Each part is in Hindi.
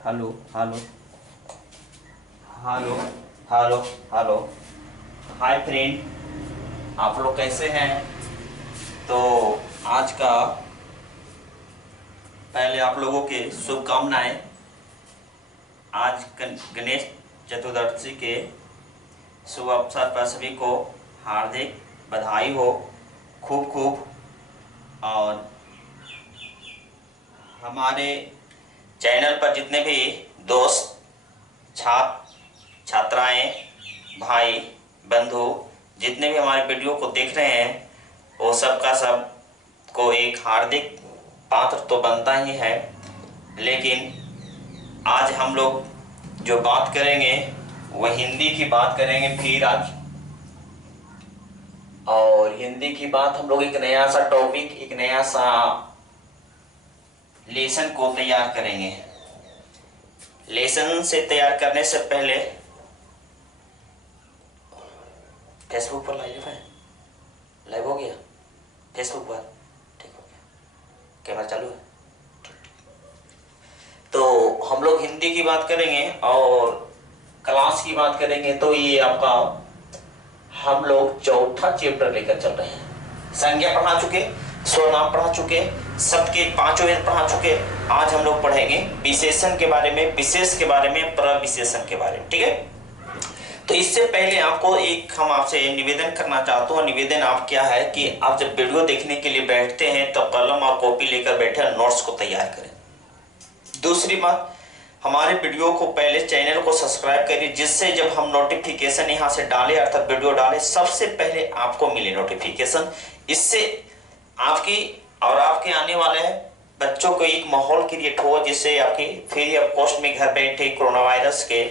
Hello hello hello hello hello. Hi friend, आप लोग कैसे हैं? तो आज का पहले आप लोगों के शुभकामनाएं। आज गणेश चतुर्दशी के शुभ अवसर पर सभी को हार्दिक बधाई हो, खूब खूब। और हमारे चैनल पर जितने भी दोस्त, छात्र, छात्राएं, भाई, बंधु जितने भी हमारे वीडियो को देख रहे हैं, वो सब का सब को एक हार्दिक पात्र तो बनता ही है। लेकिन आज हम लोग जो बात करेंगे वह हिंदी की बात करेंगे फिर आज। और हिंदी की बात हम लोग एक नया सा टॉपिक, एक नया सा लेसन को तैयार करेंगे। लेसन से तैयार करने से पहले फेसबुक पर लाइव है, लाइव हो गया फेसबुक पर, ठीक हो गया, कैमरा चालू है। तो हम लोग हिंदी की बात करेंगे और क्लास की बात करेंगे। तो ये आपका हम लोग चौथा चैप्टर लेकर चल रहे हैं। संज्ञा पढ़ा चुके, सर्वनाम पढ़ा चुके, शब्द के पांचों वेद पढ़ा चुके। आज हम लोग पढ़ेंगे विशेषण के बारे में, विशेष के बारे में, प्रविशेषण के बारे में, ठीक है। तो इससे पहले आपको एक हम आपसे निवेदन करना चाहता हूँ। निवेदन आप क्या है कि आप जब वीडियो देखने के लिए बैठते हैं तो कलम और कॉपी लेकर बैठे और नोट्स को तैयार करें। दूसरी बात, हमारे वीडियो को पहले चैनल को सब्सक्राइब करिए, जिससे जब हम नोटिफिकेशन यहाँ से डालें अर्थात वीडियो डालें सबसे पहले आपको मिले नोटिफिकेशन। इससे आपकी और आपके आने वाले बच्चों को एक माहौल क्रिएट हो, जिससे आपकी फ्री ऑफ कॉस्ट में घर बैठे कोरोना वायरस के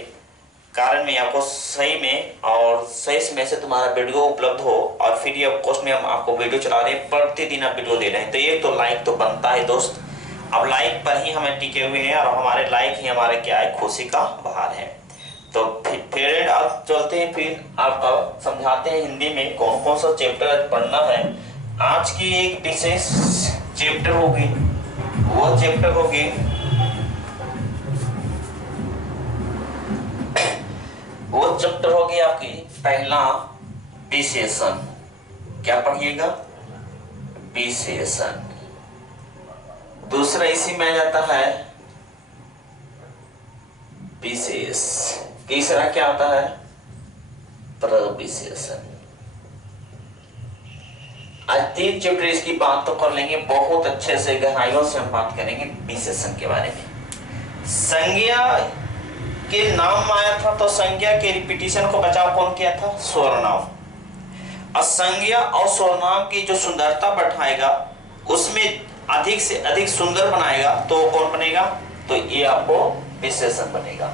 कारण में आपको सही में और सही समय से तुम्हारा वीडियो उपलब्ध हो। और फ्री ऑफ कॉस्ट में हम आपको वीडियो चला रहे हैं, प्रतिदिन आप वीडियो दे रहे हैं। तो ये तो लाइक तो बनता है दोस्त, अब लाइक पर ही हमें टिके हुए हैं और हमारे लाइक ही हमारे क्या है, खुशी का बहार है। तो फिर आप चलते हैं, फिर आपका समझाते हैं हिंदी में कौन कौन सा चैप्टर पढ़ना है। आज की एक विशेष चैप्टर होगी, वो चैप्टर होगी आपकी पहला विशेषण। क्या पढ़िएगा? विशेषण। दूसरा इसी में आ जाता है विशेष। तीसरा क्या आता है? प्रविशेषण। आज 3 चैप्टर इसकी बात तो कर लेंगे, बहुत अच्छे से गहराइयों से हम बात करेंगे विशेषण के बारे में। संज्ञा के नाम आया था तो संज्ञा के रिपीटिशन को बचाव कौन किया था? सर्वनाम। और संज्ञा और सर्वनाम की जो सुंदरता बढ़ाएगा, उसमें अधिक से अधिक सुंदर बनाएगा, तो कौन बनेगा? तो ये आपको विशेषण बनेगा।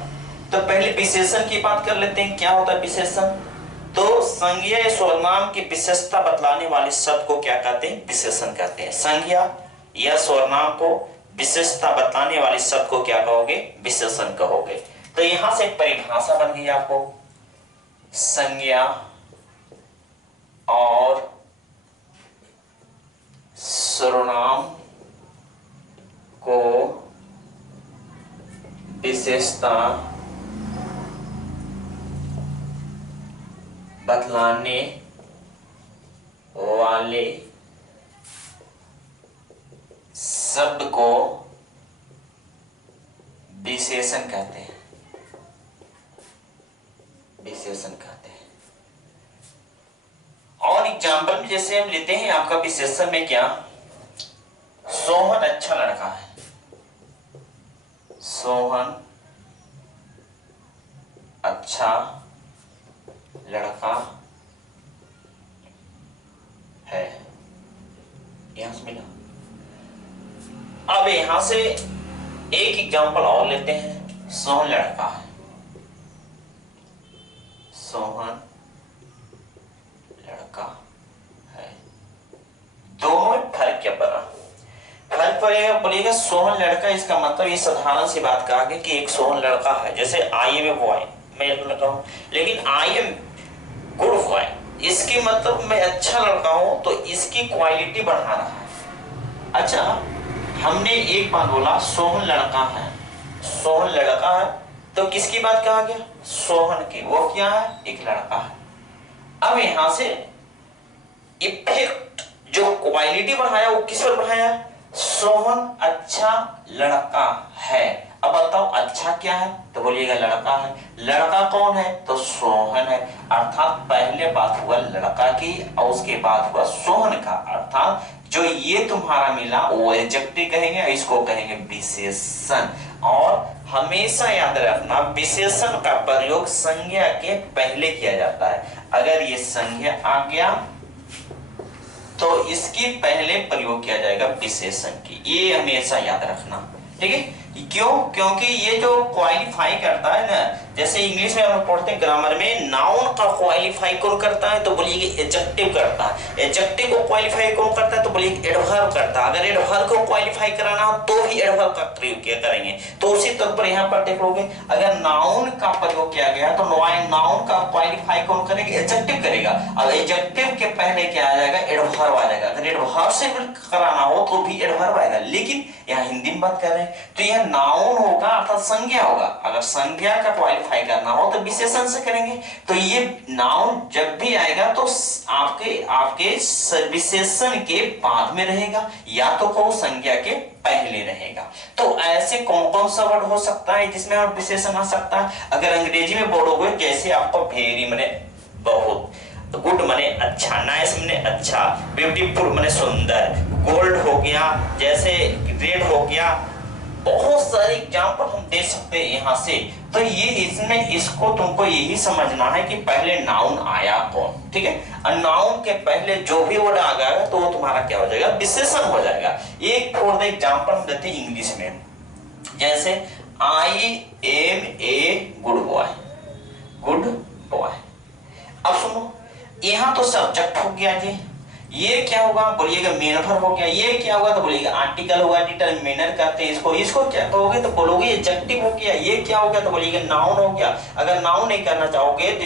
तो पहले विशेषण की बात कर लेते हैं। क्या होता है विशेषण? तो संज्ञा या सर्वनाम की विशेषता बतलाने वाले शब्द को क्या कहते हैं? विशेषण कहते हैं। संज्ञा या सर्वनाम को विशेषता बतलाने वाले शब्द को क्या कहोगे? विशेषण कहोगे। तो यहां से एक परिभाषा बन गई आपको, संज्ञा और सर्वनाम को विशेषता बतलाने वाले शब्द को विशेषण कहते हैं। विशेषण कहते हैं। और एग्जाम्पल में जैसे हम लेते हैं आपका विशेषण में क्या? सोहन अच्छा लड़का है। सोहन अच्छा लड़का है, यहां से मिला। अब यहां से एक एग्जाम्पल और लेते हैं। सोहन लड़का है, सोहन लड़का है। दोनों में फर्क क्या पड़ा? फर्क पड़ेगा, बोलिएगा सोहन लड़का, इसका मतलब ये साधारण सी बात कहा गया कि एक सोहन लड़का है। जैसे आई एम ए बॉय, मैं लड़का हूं, लेकिन आई एम गुड बॉय, इसकी मतलब मैं अच्छा लड़का हूं, तो इसकी क्वालिटी बढ़ा रहा है। अच्छा, हमने एक बात बोला सोहन लड़का है, सोहन लड़का है, तो किसकी बात कहा गया? सोहन की। वो क्या है? एक लड़का है। अब यहां से इफेक्ट जो क्वालिटी बढ़ाया वो किस पर बढ़ाया? सोहन अच्छा लड़का है। अब बताओ अच्छा क्या है? तो बोलिएगा लड़का है। लड़का कौन है? तो सोहन है। अर्थात पहले बात हुआ लड़का की और उसके बाद हुआ सोहन का। अर्थात जो ये तुम्हारा मिला वो एडजेक्टिव कहेंगे, इसको कहेंगे विशेषण। और हमेशा याद रखना विशेषण का प्रयोग संज्ञा के पहले किया जाता है। अगर ये संज्ञा आ गया तो इसकी पहले प्रयोग किया जाएगा विशेषण की। ये हमेशा याद रखना, ठीक है? क्यों? क्योंकि ये जो क्वालिफाई करता है ना, जैसे इंग्लिश में हम पढ़ते हैं ग्रामर में, नाउन का क्वालिफाई कौन करता है? तो बोलिए एडजेक्टिव करता है। एडजेक्टिव को क्वालिफाई कौन करता है? तो बोलिए एडवर्ब करता है। अगर एडवर्ब को क्वालिफाई कराना हो तो भी एडवर्ब का प्रयोग किया करेंगे। तो उसी तौर पर यहाँ पर देख लोगे, अगर नाउन का प्रयोग किया गया तो नाउन का क्वालिफाई कौन करेगा? एडजेक्टिव करेगा। अब एडजेक्टिव के पहले क्या आ जाएगा? एडवर्ब आ जाएगा। अगर एडवर्ब से कराना हो तो भी एडवर्ब आएगा। लेकिन यहाँ हिंदी में बात कर रहे हैं तो यह नाउन होगा अर्थात संज्ञा होगा। अगर संज्ञा का क्वालिफाई करना हो तो विशेषण से करेंगे। तो ये नाउन जब भी आएगा तो आपके विशेषण के बाद में रहेगा, या तो को संज्ञा के पहले रहेगा। तो ऐसे कौन कौन सा वर्ड हो सकता है जिसमें और विशेषण आ सकता है? अगर अंग्रेजी में बोलोगे जैसे आपको वेरी माने बहुत, गुड माने अच्छा, नाइस माने अच्छा, ब्यूटीफुल माने सुंदर, गोल्ड हो गया, जैसे रेड हो गया, बहुत सारे एग्जाम्पल हम दे सकते हैं यहाँ से। तो ये इसमें इसको तुमको यही समझना है कि पहले नाउन आया कौन, ठीक है? और नाउन के पहले जो भी वर्ड आ गया तो वो तुम्हारा क्या हो जाएगा? विशेषण हो जाएगा। एक फॉर द एग्जाम्पल हम देते हैं इंग्लिश में, जैसे I am a good boy, good boy. अब सुनो, यहाँ तो सब्जेक्ट हो गया जी, ये क्या होगा? बोलिएगा मेन वर्ब हो गया। ये क्या होगा? तो बोलिएगा आर्टिकल होगा, डिटरमिनर कहते हैं इसको। इसको क्या कहोगे? तो बोलोगे एडजेक्टिव हो गया। ये क्या हो गया? तो बोलिएगा नाउन हो गया। अगर नाउन नहीं करना चाहोगे तो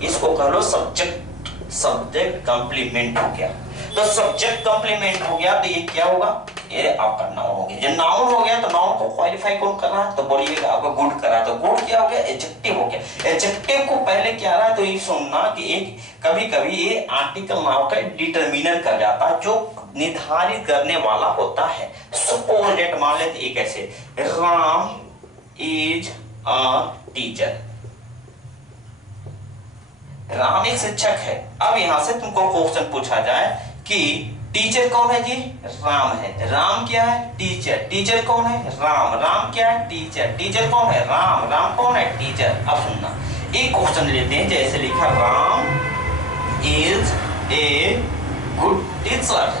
इसको कह लो सब्जेक्ट, सब्जेक्ट कंप्लीमेंट हो गया। तो सब्जेक्ट कंप्लीमेंट हो गया तो ये क्या होगा? ये आपका नाउन हो गया। जब नाउन हो गया तो नाउन को क्वालिफाई कौन कर रहा है? तो बोलिएगा आपका गुड कर रहा है। तो गुड क्या हो गया? एडजेक्टिव हो गया। एडजेक्टिव को पहले क्या रहा है? तो ये सुनना कि एक कभी कभी ये आर्टिकल नाउन का डिटरमिनर कर जाता है जो निर्धारित करने वाला होता है। सपोज लेट मान लेते एक ऐसे, Ram is a teacher, Ram एक शिक्षक है। अब यहां से तुमको क्वेश्चन पूछा जाए कि टीचर कौन है जी? राम है। राम क्या है? टीचर। टीचर कौन है? राम। राम क्या है? टीचर। टीचर कौन है? राम। राम कौन है? टीचर। अब सुनना, एक क्वेश्चन लेते हैं, जैसे लिखा Ram is a good teacher.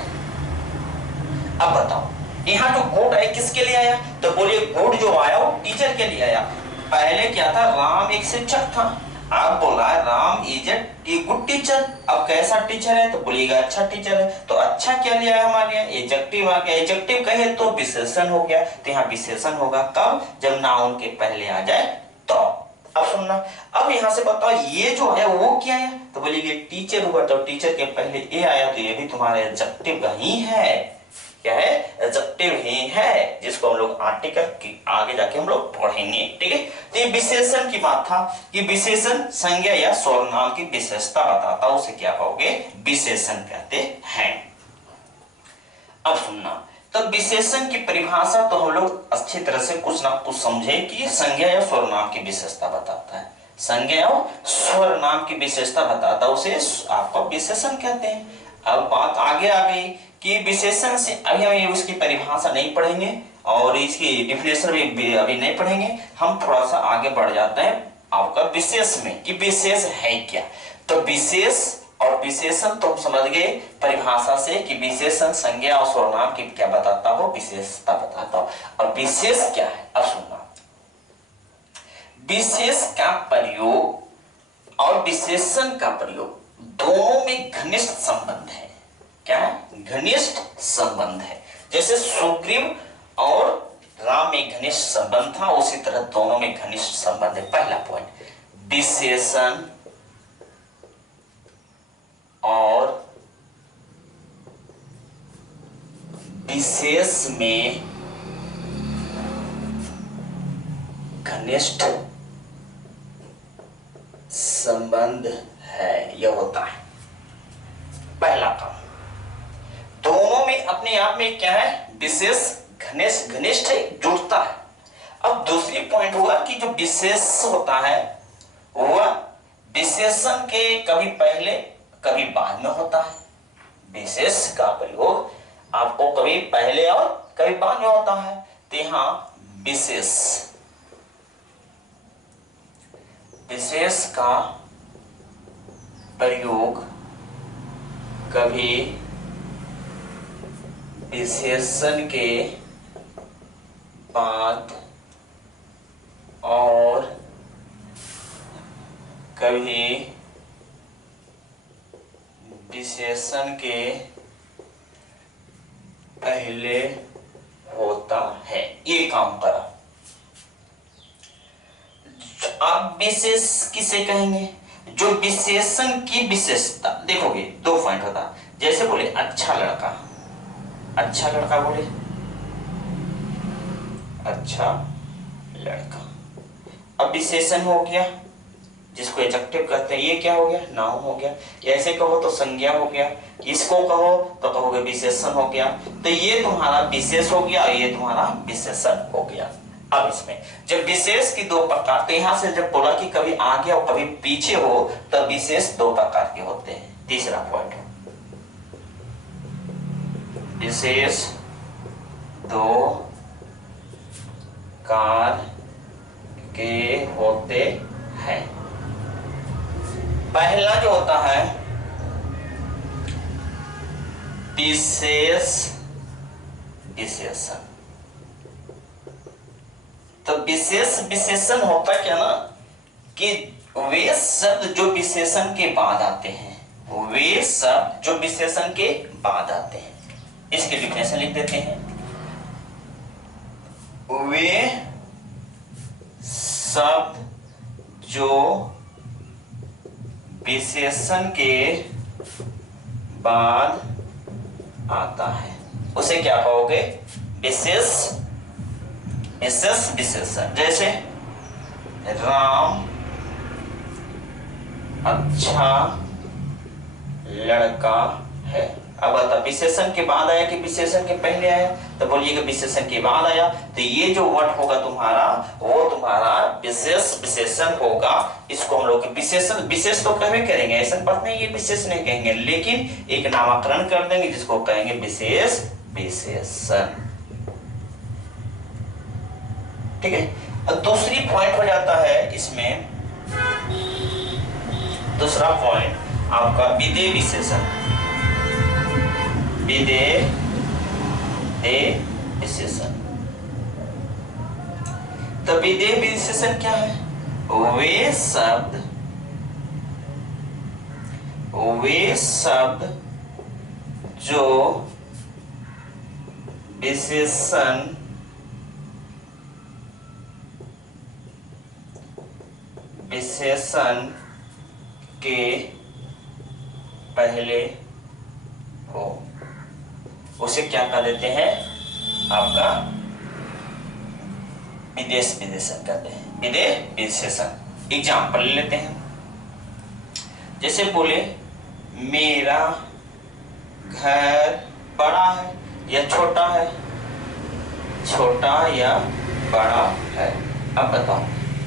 अब बताओ यहाँ जो गुड है किसके लिए आया? तो बोलिए गुड जो आया वो टीचर के लिए आया। पहले क्या था? राम एक शिक्षक था। आप बोला Ram is a good teacher. अब कैसा टीचर है? तो बोलिएगा अच्छा टीचर है। तो अच्छा क्या लिया है हमारे यहाँ? एडजेक्टिव आ गया। एडजेक्टिव कहे तो विशेषण हो गया। तो यहाँ विशेषण होगा कब? जब नाउन के पहले आ जाए तो। अब सुनना, अब यहाँ से बताओ ये जो है वो क्या है? तो बोलिए टीचर हुआ। तो टीचर के पहले ए आया तो ये भी तुम्हारे एडजेक्टिव का ही है। क्या है? एडजेक्टिव ही है, जिसको हम लोग आर्टिकल की आगे जाके हम लोग पढ़ेंगे, ठीक है? तो ये विशेषण की बात था कि विशेषण संज्ञा या सर्वनाम की विशेषता बताता, उसे क्या कहोगे? विशेषण कहते हैं। अब सुनना, तो विशेषण की परिभाषा तो हम लोग अच्छी तरह से कुछ ना कुछ समझे कि संज्ञा या सर्वनाम की विशेषता बताता है। संज्ञा और सर्वनाम की विशेषता बताता, उसे आपको विशेषण कहते हैं। अब बात आगे आ गई कि विशेषण से अभी हम उसकी परिभाषा नहीं पढ़ेंगे और इसकी डिफिनेशन भी अभी नहीं पढ़ेंगे। हम थोड़ा सा आगे बढ़ जाते हैं आपका विशेष में कि विशेष है क्या। तो विशेष और विशेषण तो हम समझ गए परिभाषा से कि विशेषण संज्ञा और सर्वनाम की क्या बताता हो? विशेषता बताता हो। और विशेष क्या है? अब सुनना, विशेष का प्रयोग और विशेषण का प्रयोग दोनों में घनिष्ठ संबंध है। क्या है? घनिष्ठ संबंध है। जैसे सुग्रीव और राम में घनिष्ठ संबंध था, उसी तरह दोनों में घनिष्ठ संबंध है। पहला पॉइंट, विशेषण और विशेष में घनिष्ठ संबंध है, यह होता है पहला काम। दोनों में अपने आप में क्या है, विशेष घनिष्ठ जुड़ता है। अब दूसरी पॉइंट हुआ कि जो विशेष होता है वह विशेषण के कभी पहले कभी बाद में होता है। विशेष का प्रयोग आपको कभी पहले और कभी बाद में होता है। तो यहां विशेष का प्रयोग कभी विशेषण के बाद और कभी विशेषण के पहले होता है। ये काम करा। आप विशेष किसे कहेंगे, जो विशेषण की विशेषता। देखोगे दो पॉइंट होता, जैसे बोले अच्छा लड़का, अच्छा लड़का बोले अच्छा लड़का। अब विशेषण हो गया जिसको एडजेक्टिव कहते हैं, ये क्या हो गया, नाउन हो गया। ऐसे कहो तो संज्ञा हो गया, इसको कहो तो कहोगे विशेषण हो गया। तो ये तुम्हारा विशेष हो गया और ये तुम्हारा विशेषण हो गया। अब इसमें जब विशेष की दो प्रकार, तो यहां से जब बोला कि कभी आगे और कभी पीछे हो, तब विशेष दो प्रकार के होते हैं। तीसरा पॉइंट, विशेष दो प्रकार के होते हैं। पहला जो होता है विशेष विशेषण। तो विशेष विशेषण होता क्या ना कि वे शब्द जो विशेषण के बाद आते हैं, वे शब्द जो विशेषण के बाद आते हैं। इसकी डिफिनेशन लिख देते हैं, वे शब्द जो विशेषण के बाद आता है उसे क्या कहोगे, विशेष विशेषण। जैसे राम अच्छा लड़का है। अब बता, विशेषण के बाद आया कि विशेषण के पहले आया, तो बोलिएगा विशेषण के बाद आया। तो ये जो वर्ड होगा तुम्हारा, वो तुम्हारा विशेष विशेषण होगा। इसको हम लोग विशेषण विशेष तो कहवे करेंगे, ऐसा पढ़ते हैं, ये विशेष नहीं कहेंगे, लेकिन एक नामकरण कर देंगे जिसको कहेंगे विशेष विशेषण। ठीक है। अब दूसरी पॉइंट हो जाता है इसमें, दूसरा पॉइंट आपका विधेय विशेषण। विधेय विशेषण। तो विधेय विशेषण क्या है, वे शब्द जो विशेषण के पहले हो, उसे क्या कह देते हैं, आपका विदेश विशेषण कहते हैं, विदेश विशेषण। एग्जाम्पल ले लेते हैं, जैसे बोले मेरा घर बड़ा है या छोटा है, छोटा या बड़ा है। अब बताओ,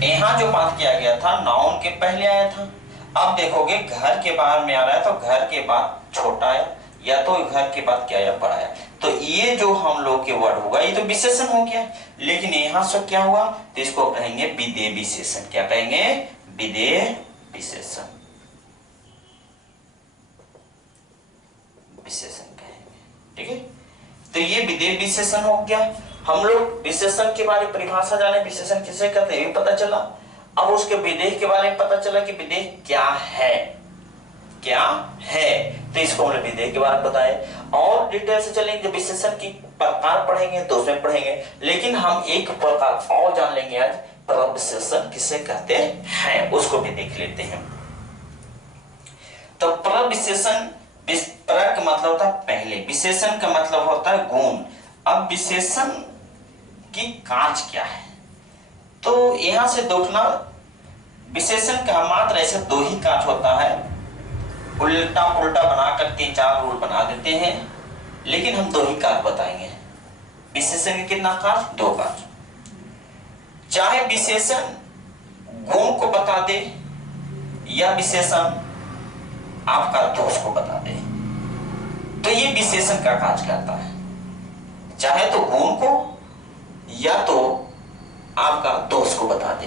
यहां जो बात किया गया था नाउन के पहले आया था। अब देखोगे घर के बाद में आ रहा है, तो घर के बाद छोटा आया, या तो घर के बाद क्या आया, बड़ा आया। तो ये जो हम लोग के वर्ड होगा ये तो विशेषण हो गया, लेकिन यहां से क्या हुआ, तो इसको कहेंगे विधेय विशेषण। क्या कहेंगे, विधेय विशेषण, विशेषण कहेंगे। ठीक है, तो ये विधेय विशेषण हो गया। हम लोग विशेषण के बारे में परिभाषा जाने, विशेषण किसे कहते हैं पता चला। अब उसके विधेय के बारे में पता चला कि विधेय क्या है, क्या है। तो इसको हमने विधेय के बारे में बताए, और डिटेल से चलेंगे। जब विशेषण की प्रकार पढ़ेंगे तो उसमें पढ़ेंगे, लेकिन हम एक प्रकार और जान लेंगे आज, प्रविशेषण किसे कहते हैं उसको भी देख लेते हैं। तो प्रविशेषण, प्र का मतलब होता है पहले, विशेषण का मतलब होता है गुण। अब विशेषण की कांच क्या है, तो यहां से देखना, विशेषण का मात्र ऐसे दो ही काज होता है, उल्टा पुल्टा बना करके चार रूल बना देते हैं, लेकिन हम दो ही काज बताएंगे। विशेषण के कितना काज? दो काज। चाहे विशेषण गुण को बता दे या विशेषण आपका दोष को बता दे, तो ये विशेषण का काज करता है। चाहे तो गुण को या तो आपका दोष को बता दे,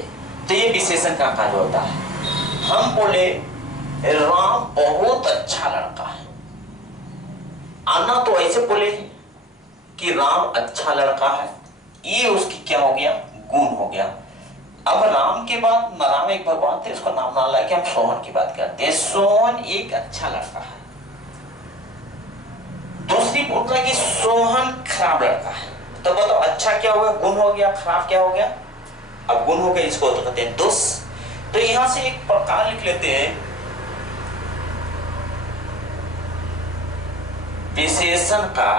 तो ये विशेषण का काज होता है। हम बोले राम बहुत अच्छा लड़का है, आना तो ऐसे बोले कि राम अच्छा लड़का है, ये उसकी क्या हो गया? गुण हो गया। अब राम के बाद राम एक भगवान थे, उसका नाम ना लाके हम सोहन की बात करते हैं। सोहन एक अच्छा लड़का है। दूसरी बोलता है कि सोहन खराब लड़का है, तो बताओ अच्छा क्या हुआ? गुण हो गया, खराब क्या हो गया? अब गुण हो गया, इसको तो कहते हैं दोष। तो यहां से एक प्रकार लिख लेते हैं, विशेषण का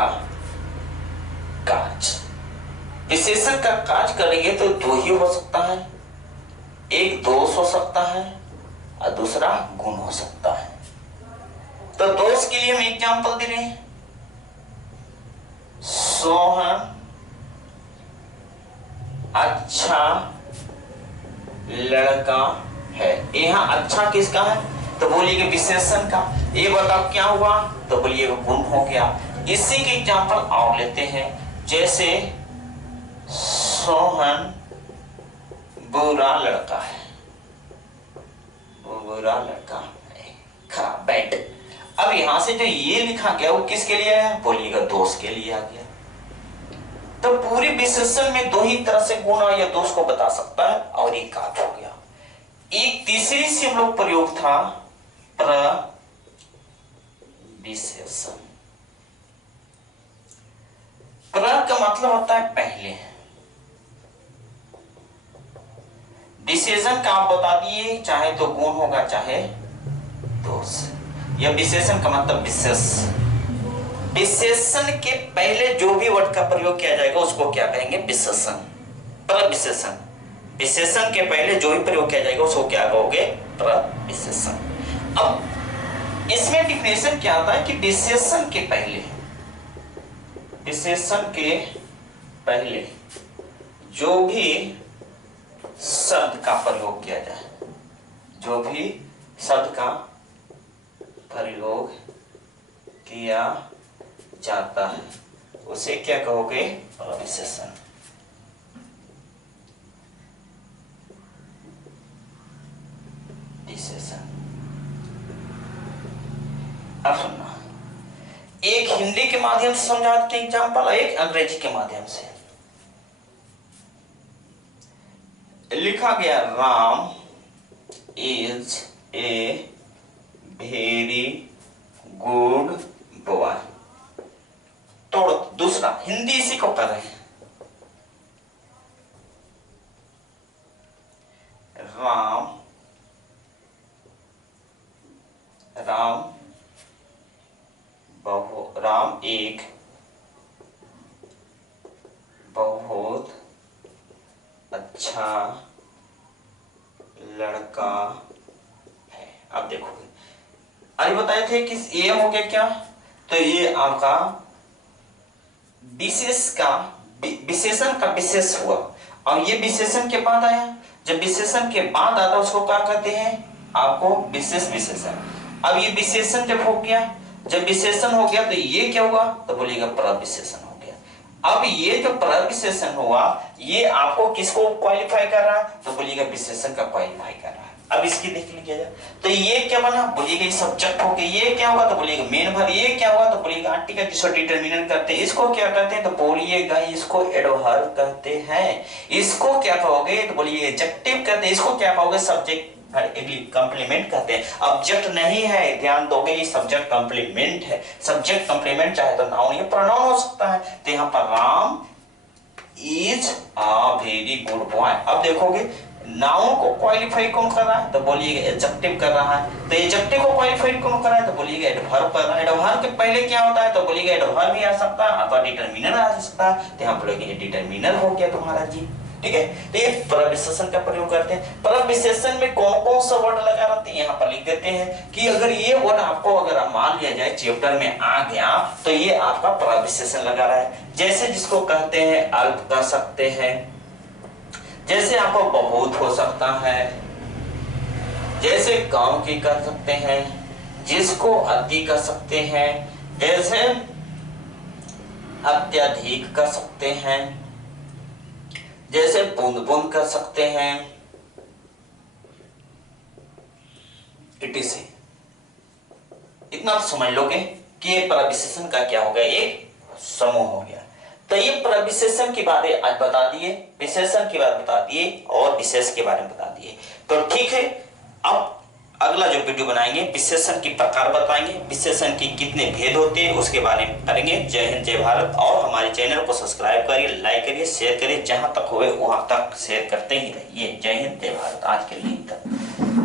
काज। विशेषण का काज करेंगे तो दो ही हो सकता है, एक दोष हो सकता है और दूसरा गुण हो सकता है। तो दोष के लिए हम एग्जांपल दे रहे हैं, सोहन अच्छा लड़का है। यहां अच्छा किसका है? तो बोलिएगा विशेषण का। ये बताओ क्या हुआ? तो बोलिएगा गुण हो गया। इसी के एग्जांपल और लेते हैं, जैसे सोहन बुरा लड़का है, वो बुरा लड़का है, खराब, बैड। अब यहां से जो ये लिखा गया वो किसके लिए है? बोलिएगा दोष के लिए आ गया। तो पूरी विशेषण में दो ही तरह से गुण या दोष को बता सकता है, और एक काज हो गया। एक तीसरी से हम लोग प्रयोग था प्रविशेषण। प्र का मतलब होता है पहले, विशेषण का आप बता दिए, चाहे तो गुण होगा चाहे दोष। यह विशेषण का मतलब विशेष। विशेषण के पहले जो भी वर्ड का प्रयोग किया जाएगा उसको क्या कहेंगे? विशेषण, प्रविशेषण। विशेषण के पहले जो भी प्रयोग किया जाएगा उसको क्या कहोगे? प्रविशेषण। अब इसमें डिफिनेशन क्या आता है कि विशेषण के पहले, विशेषण के पहले जो भी शब्द का प्रयोग किया जाए, जो भी शब्द का प्रयोग किया जाता है उसे क्या कहोगे? प्रविशेषण। विशेषण। अब सुनना, एक हिंदी के माध्यम से समझाते हैं एग्जाम्पल, एक अंग्रेजी के माध्यम से। लिखा गया Ram is a very good boy. तो दूसरा हिंदी इसी को कर रहे हैं, राम एक बहुत अच्छा लड़का है। अब देखोगे, अभी बताए थे कि ये हो गया क्या? तो ये आपका विशेष का विशेषण का विशेष हुआ, और ये विशेषण के बाद आया। जब विशेषण के बाद आता उसको क्या कहते हैं? आपको विशेष विशेषण। अब ये विशेषण जब हो गया, जब विशेषण हो गया तो ये क्या हुआ? तो बोलिएगा प्रविशेषण हो गया। अब ये जो प्रविशेषण हुआ ये आपको किसको क्वालिफाई कर रहा है? तो बोलिएगा विशेषण का क्वालिफाई कर रहा है। अब इसकी देख लीजिए, तो ये क्या बना? बोलिएगा सब्जेक्ट हो गया। ये क्या होगा? तो बोलिएगा मेन वर्ब। ये क्या होगा? तो बोलिएगा आर्टिकल, जिसको डिटरमिनेंट करते हैं। इसको क्या कहते हैं? तो बोलिएगा इसको एडवर्ब कहते हैं। इसको क्या कहोगे? तो बोलिए एडजेक्टिव कहते हैं। इसको क्या कहोगे? सब्जेक्ट कंप्लीमेंट कहते हैं। ऑब्जेक्ट नहीं है, ध्यान दोगे, ये सब्जेक्ट कंप्लीमेंट है। सब्जेक्ट कंप्लीमेंट चाहे तो नाउन या प्रोनाउन हो सकता है। तो यहाँ पर Ram is a very good boy. अब देखोगे नाउन को क्वालिफाई कौन कर रहा है? तो बोलिएगा एडजेक्टिव कर रहा है। तो एडजेक्टिव को क्वालिफाई कौन कर रहा है? तो बोलिएगा एडवर्ब कर रहा है। एडवर्ब के पहले क्या होता है? तो बोलिएगा एडवर्ब भी आ सकता है अथवा डिटरमिनर आ सकता है। तो यहाँ पर डिटरमिनर हो गया तुम्हारा जी। ठीक है। तो ये प्रविशेषण का प्रयोग करते हैं। प्रविशेषण में कौन कौन सा वर्ड लगा रहते हैं यहाँ पर लिख देते हैं कि अगर ये वर्ड आपको अगर मान लिया जाए चैप्टर में आ गया तो ये आपका प्रविशेषण लगा रहा है। जैसे जिसको कहते हैं अल्प कर सकते हैं, जैसे आपको बहुत हो सकता है, जैसे गांव की कर सकते हैं, जिसको अति कर सकते हैं, जैसे अत्यधिक कर सकते हैं, जैसे बूंद बूंद कर सकते हैं, इसे इतना आप समझ लोगे कि ये प्रविशेषण का क्या हो गया, एक समूह हो गया। तो ये प्रविशेषण के बारे आज बता दिए, विशेषण के बारे में बता दिए और विशेष के बारे में बता दिए। तो ठीक है, अब अगला जो वीडियो बनाएंगे विशेषण की प्रकार बताएंगे, विशेषण की कितने भेद होते हैं उसके बारे में करेंगे। जय हिंद जय भारत। और हमारे चैनल को सब्सक्राइब करिए, लाइक करिए, शेयर करिए, जहां तक होवे वहां तक शेयर करते ही रहिए। जय हिंद जय भारत। आज के लिए तक।